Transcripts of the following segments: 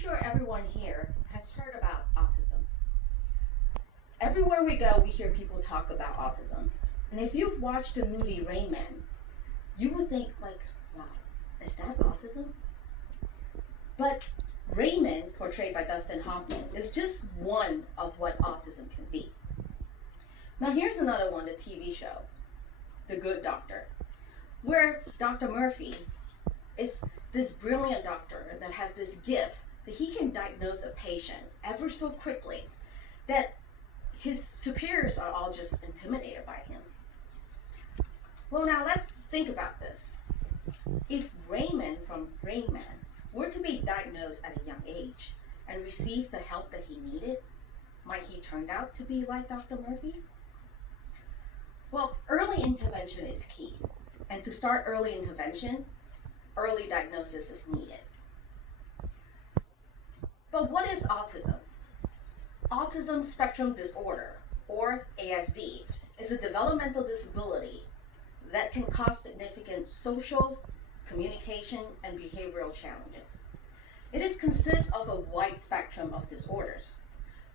sure everyone here has heard about autism. Everywhere we go, we hear people talk about autism. And if you've watched the movie Rain Man, you would think like, wow, is that autism? But Raymond, portrayed by Dustin Hoffman, is just one of what autism can be. Now here's another one, the TV show, The Good Doctor, where Dr. Murphy is this brilliant doctor that has this gift that he can diagnose a patient ever so quickly that his superiors are all just intimidated by him. Well, now let's think about this. If Raymond from Rain Man were to be diagnosed at a young age and receive the help that he needed, might he turn out to be like Dr. Murphy? Well, early intervention is key. And to start early intervention, early diagnosis is needed. But what is autism? Autism spectrum disorder, or ASD, is a developmental disability that can cause significant social, communication, and behavioral challenges. It consists of a wide spectrum of disorders.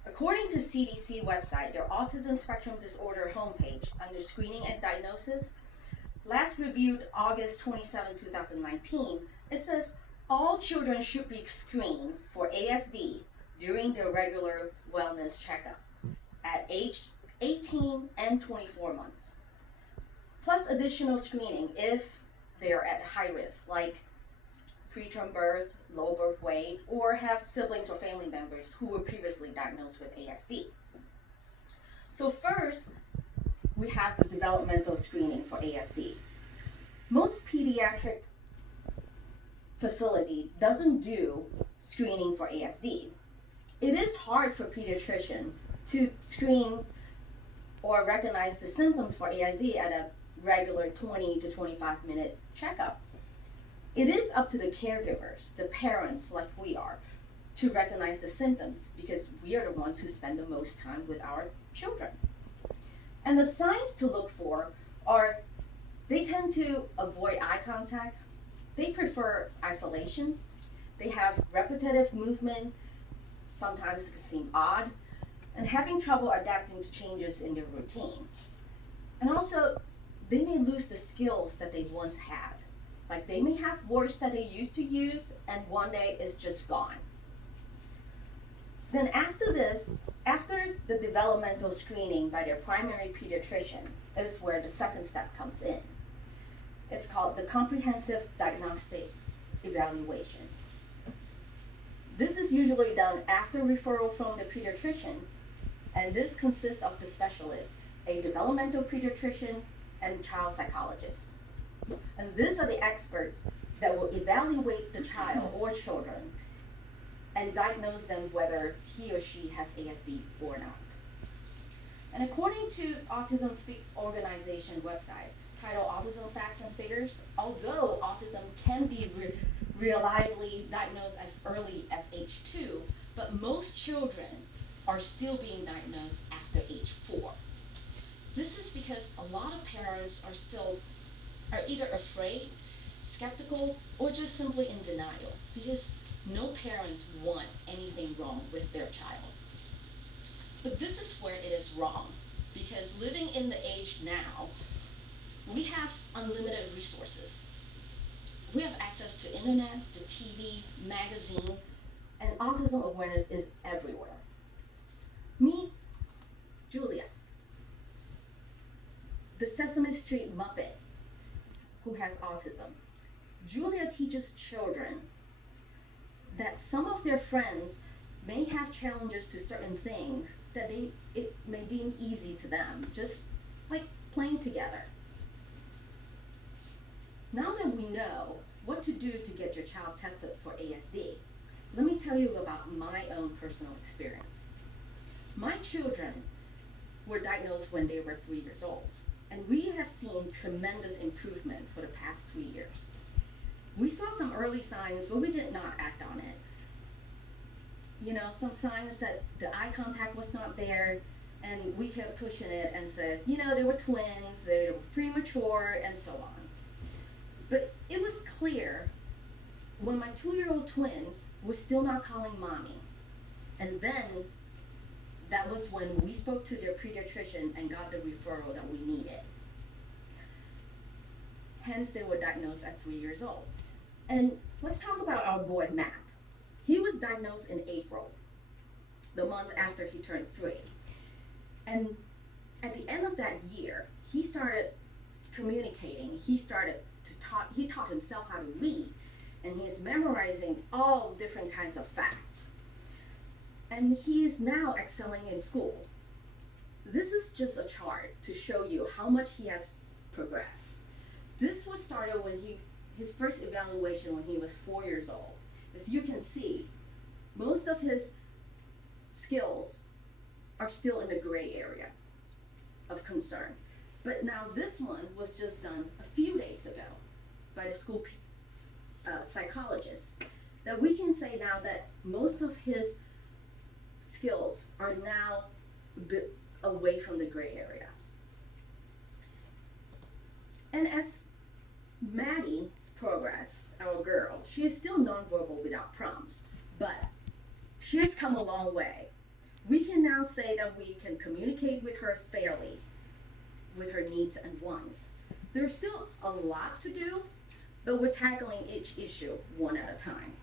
According to CDC website, their Autism Spectrum Disorder homepage under Screening and Diagnosis, last reviewed August 27, 2019, it says all children should be screened for ASD during their regular wellness checkup at age 18 and 24 months, plus additional screening if they are at high risk, like preterm birth, low birth weight, or have siblings or family members who were previously diagnosed with ASD. So first, we have the developmental screening for ASD. Most pediatric facility doesn't do screening for ASD. It is hard for pediatrician to screen or recognize the symptoms for ASD at a regular 20 to 25 minute checkup. It is up to the caregivers, the parents like we are, to recognize the symptoms because we are the ones who spend the most time with our children. And the signs to look for are they tend to avoid eye contact, they prefer isolation, they have repetitive movement, sometimes it can seem odd, and having trouble adapting to changes in their routine. And also, they may lose the skills that they once had. Like they may have words that they used to use and one day it's just gone. Then after the developmental screening by their primary pediatrician is where the second step comes in. It's called the comprehensive diagnostic evaluation. This is usually done after referral from the pediatrician, and this consists of the specialist, a developmental pediatrician, and child psychologist. And these are the experts that will evaluate the child or children and diagnose them whether he or she has ASD or not. And according to Autism Speaks organization website, titled Autism Facts and Figures, although autism can be reliably diagnosed as early as age 2, but most children are still being diagnosed after age 4. This is because a lot of parents are either afraid, skeptical, or just simply in denial because no parents want anything wrong with their child. But this is where it is wrong because living in the age now, we have unlimited resources. We have access to internet, the TV, magazine, and autism awareness is everywhere. Meet Julia, the Sesame Street Muppet, who has autism. Julia teaches children that some of their friends may have challenges to certain things that it may deem easy to them, just like playing together. Now that we know what to do to get your child tested for ASD, let me tell you about my own personal experience. My children were diagnosed when they were 3 years old, and we have seen tremendous improvement for the past 3 years. We saw some early signs, but we did not act on it. Some signs that the eye contact was not there, and we kept pushing it and said, they were twins, they were premature, and so on. But it was clear when my 2-year-old twins were still not calling mommy. And then that was when we spoke to their pediatrician and got the referral that we needed. Hence, they were diagnosed at 3 years old. And let's talk about our boy, Matt. He was diagnosed in April, the month after he turned 3. And at the end of that year, he started communicating. He taught himself how to read, and he is memorizing all different kinds of facts. And he is now excelling in school. This is just a chart to show you how much he has progressed. This was started when his first evaluation when he was 4 years old. As you can see, most of his skills are still in the gray area of concern. But now this one was just done a few days ago by the school psychologist. That we can say now that most of his skills are now a bit away from the gray area. And as Maddie's progress, our girl, she is still nonverbal without prompts, but she has come a long way. We can now say that we can communicate with her fairly, with her needs and wants. There's still a lot to do, but we're tackling each issue one at a time.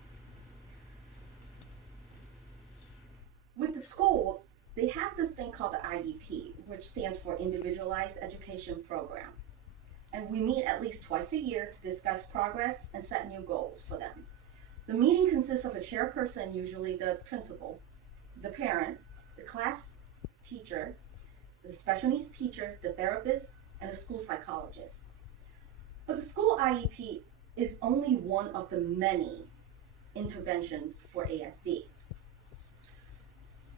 With the school, they have this thing called the IEP, which stands for Individualized Education Program. And we meet at least twice a year to discuss progress and set new goals for them. The meeting consists of a chairperson, usually the principal, the parent, the class teacher, the special needs teacher, the therapist, and a school psychologist. But the school IEP is only one of the many interventions for ASD.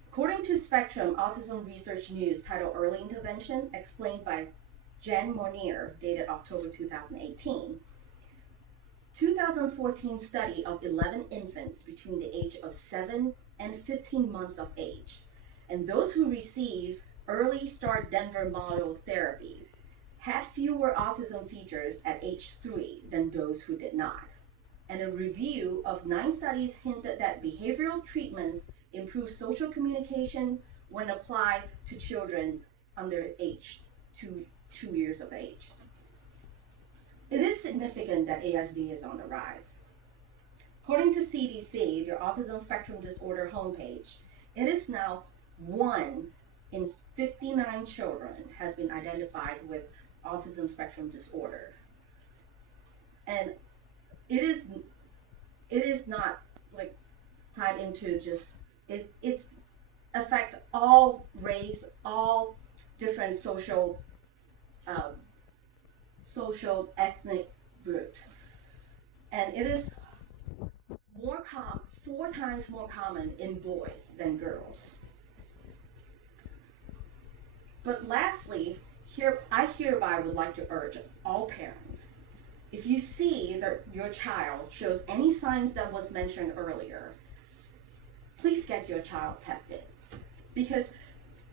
According to Spectrum Autism Research News titled Early Intervention, explained by Jen Mornier, dated October 2018, 2014 study of 11 infants between the age of 7 and 15 months of age, and those who receive Early Start Denver model therapy had fewer autism features at age 3 than those who did not. And a review of 9 studies hinted that behavioral treatments improve social communication when applied to children under age 2 years of age. It is significant that ASD is on the rise. According to CDC, their Autism Spectrum Disorder homepage, it is now 1 in 59 children has been identified with autism spectrum disorder. And it is not like tied into just it affects all race, all different social ethnic groups, and it is 4 times more common in boys than girls. But lastly, I hereby would like to urge all parents, if you see that your child shows any signs that was mentioned earlier, please get your child tested, because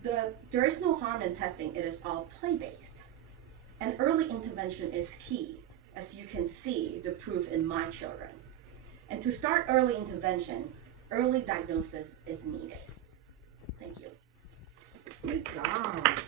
there is no harm in testing. It is all play-based. And early intervention is key, as you can see the proof in my children. And to start early intervention, early diagnosis is needed. Thank you. Good job.